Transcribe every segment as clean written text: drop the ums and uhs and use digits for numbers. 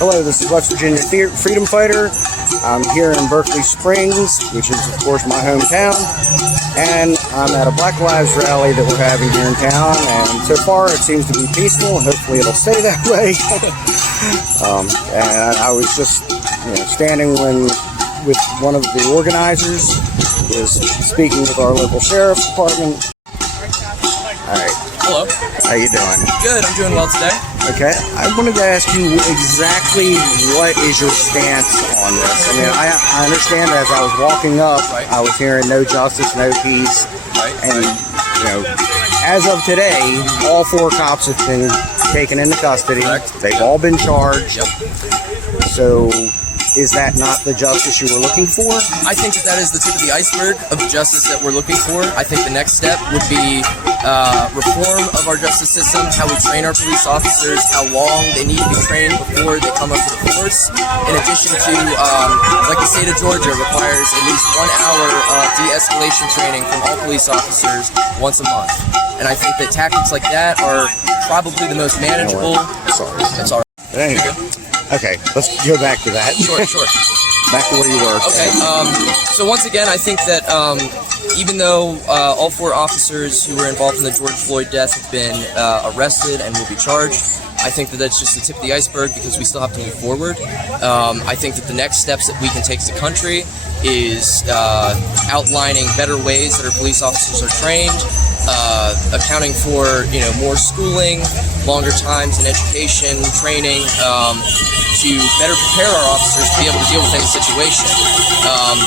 Hello, this is West Virginia Freedom Fighter. I'm here in Berkeley Springs, which is, of course, my hometown. And I'm at a Black Lives rally that we're having here in town. And so far, it seems to be peaceful, and hopefully it'll stay that way. And I was just standing with one of the organizers, was speaking with our local sheriff's department. All right. Hello. How you doing? Good. I'm doing well today. Okay. I wanted to ask you exactly what is your stance on this. I mean, I understand as I was walking up, right. I was hearing no justice, no peace. Right. And, as of today, all 4 cops have been taken into custody. Correct. They've all been charged. Yep. So, is that not the justice you were looking for? I think that is the tip of the iceberg of the justice that we're looking for. I think the next step would be reform of our justice system, how we train our police officers, how long they need to be trained before they come up to the force. In addition to, like the state of Georgia requires at least 1 hour of de-escalation training from all police officers once a month. And I think that tactics like that are probably the most manageable. Sorry. That's all right. But anyway. Okay, let's go back to that. Sure. Back to where you were. Okay, so once again, I think that even though all 4 officers who were involved in the George Floyd death have been arrested and will be charged, I think that that's just the tip of the iceberg because we still have to move forward. I think that the next steps that we can take as a country is outlining better ways that our police officers are trained, accounting for more schooling, longer times in education, training, to better prepare our officers to be able to deal with any situation.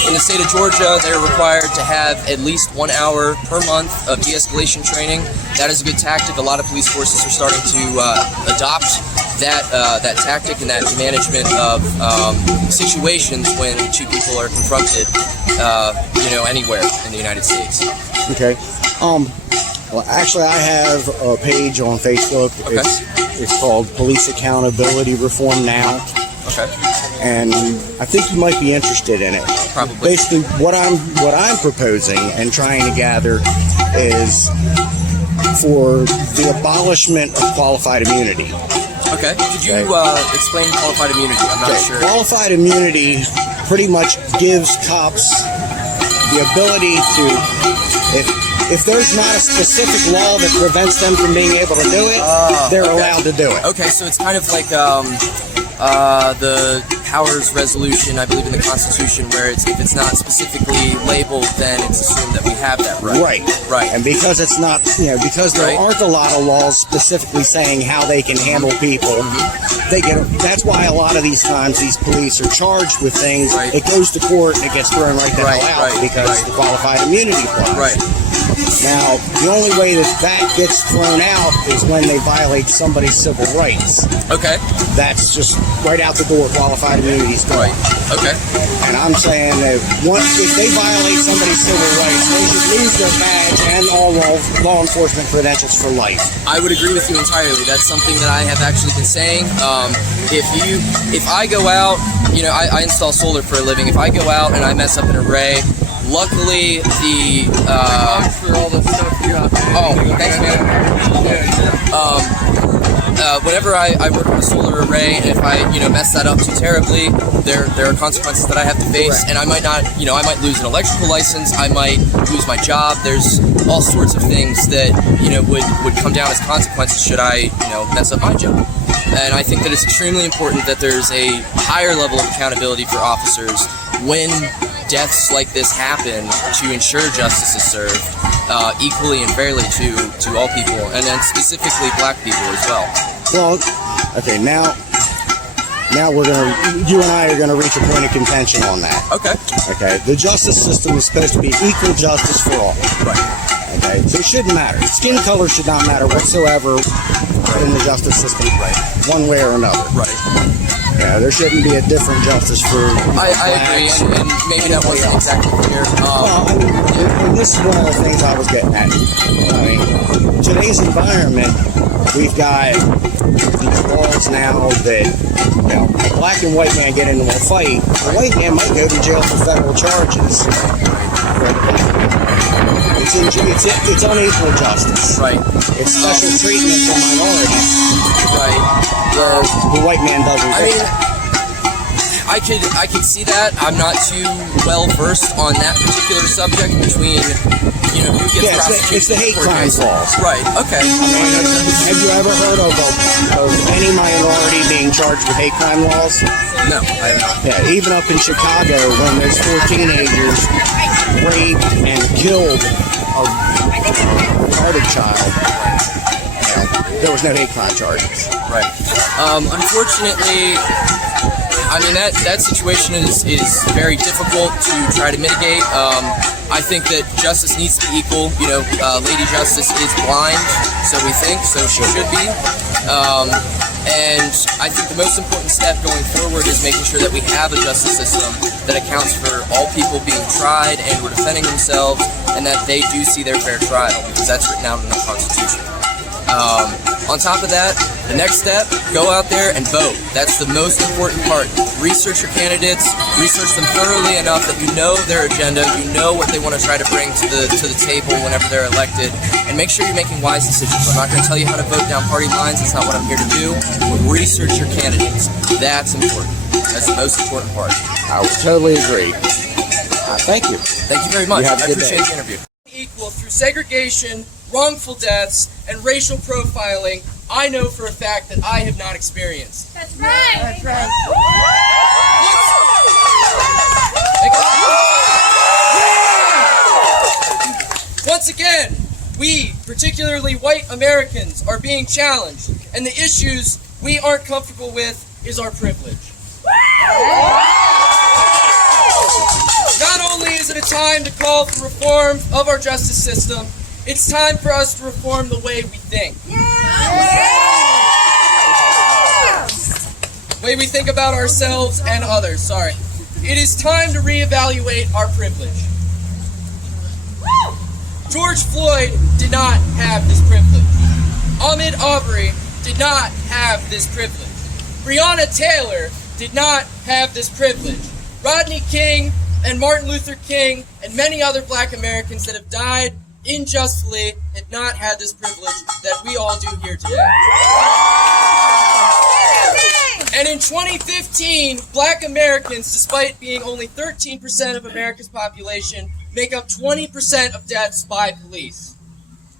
In the state of Georgia, they're required to have at least 1 hour per month of de-escalation training. That is a good tactic. A lot of police forces are starting to adopt that tactic and that management of situations when 2 people are confronted, anywhere in the United States. Okay. Well, actually, I have a page on Facebook. Okay. It's called Police Accountability Reform Now. Okay. And I think you might be interested in it. Probably. Basically, what I'm proposing and trying to gather is for the abolishment of qualified immunity. Okay. Could you explain qualified immunity? I'm not sure. Qualified immunity pretty much gives cops the ability to, if there's not a specific law that prevents them from being able to do it, they're allowed to do it. Okay, so it's kind of like the powers resolution, I believe, in the Constitution, where if it's not specifically labeled, then it's assumed that we have that right. Right. And because it's not, because there aren't a lot of laws specifically saying how they can handle people, that's why a lot of these times these police are charged with things. Right. It goes to court and it gets thrown right the hell out because the qualified immunity applies. Right. Now, the only way that gets thrown out is when they violate somebody's civil rights. Okay. That's just right out the door. Qualified immunity is gone. Right. Okay. And I'm saying that if they violate somebody's civil rights, they should lose their badge and all law enforcement credentials for life. I would agree with you entirely. That's something that I have actually been saying. If I go out, I install solar for a living. If I go out and I mess up an array, luckily the for all the stuff you got. Oh, thanks, man. Whenever I work on a solar array, and if I mess that up too terribly, there are consequences that I have to face, and I might not, I might lose an electrical license, I might lose my job. There's all sorts of things that would come down as consequences should I mess up my job. And I think that it's extremely important that there's a higher level of accountability for officers when deaths like this happen to ensure justice is served. equally and fairly to all people, and then specifically black people as well. Well, okay, now you and I are gonna reach a point of contention on that. Okay. Okay, the justice system is supposed to be equal justice for all. Right. Okay, so it shouldn't matter. Skin color should not matter whatsoever in the justice system, right? One way or another. Right. Yeah, there shouldn't be a different justice for. I agree, and maybe that wasn't exactly clear. Well, I mean, and this is one of the things I was getting at. I mean, today's environment, we've got these laws now that, a black and white man get into a fight, the white man might go to jail for federal charges. It's unequal justice. Right. It's special treatment for minorities. Right. The white man doesn't I get. mean, I could see that. I'm not too well versed on that particular subject between, who gets prosecuted. It's the hate crime laws. Right. Okay. Have you ever heard of any minority being charged with hate crime laws? No, I have not. Yeah, even up in Chicago, when those 4 teenagers raped and killed a retarded child, there was no hate crime charges. Right. Unfortunately, I mean that situation is very difficult to try to mitigate. I think that justice needs to be equal. Lady Justice is blind, so we think, so she should be. And I think the most important step going forward is making sure that we have a justice system that accounts for all people being tried and were defending themselves, and that they do see their fair trial, because that's written out in the Constitution. On top of that, the next step, go out there and vote. That's the most important part. Research your candidates, research them thoroughly enough that you know their agenda, you know what they want to try to bring to the table whenever they're elected, and make sure you're making wise decisions. I'm not going to tell you how to vote down party lines, that's not what I'm here to do, but research your candidates. That's important. That's the most important part. I would totally agree. Thank you. Thank you very much. You have a I good appreciate day. the interview. Equal through segregation, wrongful deaths, and racial profiling, I know for a fact that I have not experienced. That's right. That's right. Once again, we, particularly white Americans, are being challenged, and the issues we aren't comfortable with is our privilege. Not only is it a time to call for reform of our justice system, it's time for us to reform the way we think. The way we think about ourselves and others, sorry. It is time to reevaluate our privilege. George Floyd did not have this privilege. Ahmaud Arbery did not have this privilege. Breonna Taylor did not have this privilege. Rodney King and Martin Luther King and many other black Americans that have died unjustly have not had this privilege that we all do here today. And in 2015, black Americans, despite being only 13% of America's population, make up 20% of deaths by police.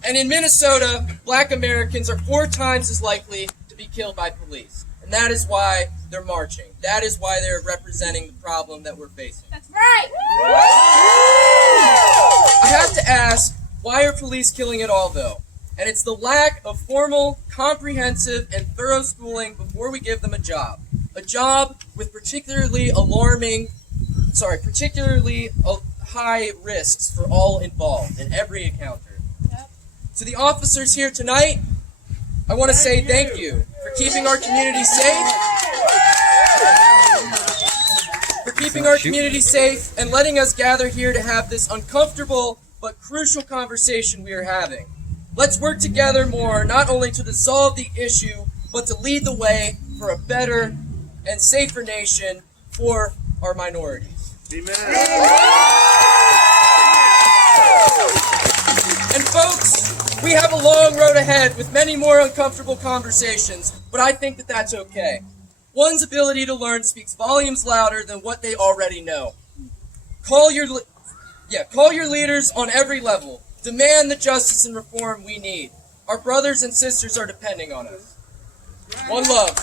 And in Minnesota, black Americans are 4 times as likely to be killed by police. And that is why they're marching. That is why they're representing the problem that we're facing. That's right. I have to ask, why are police killing at all, though? And it's the lack of formal, comprehensive, and thorough schooling before we give them a job. A job with particularly high risks for all involved in every encounter. Yep. To the officers here tonight, I want to say thank you for keeping our community safe. For keeping our community safe and letting us gather here to have this uncomfortable but crucial conversation we are having. Let's work together more, not only to dissolve the issue, but to lead the way for a better and safer nation for our minorities. Amen. And folks, we have a long road ahead with many more uncomfortable conversations, but I think that that's okay. One's ability to learn speaks volumes louder than what they already know. Call your leaders on every level. Demand the justice and reform we need. Our brothers and sisters are depending on us. One love.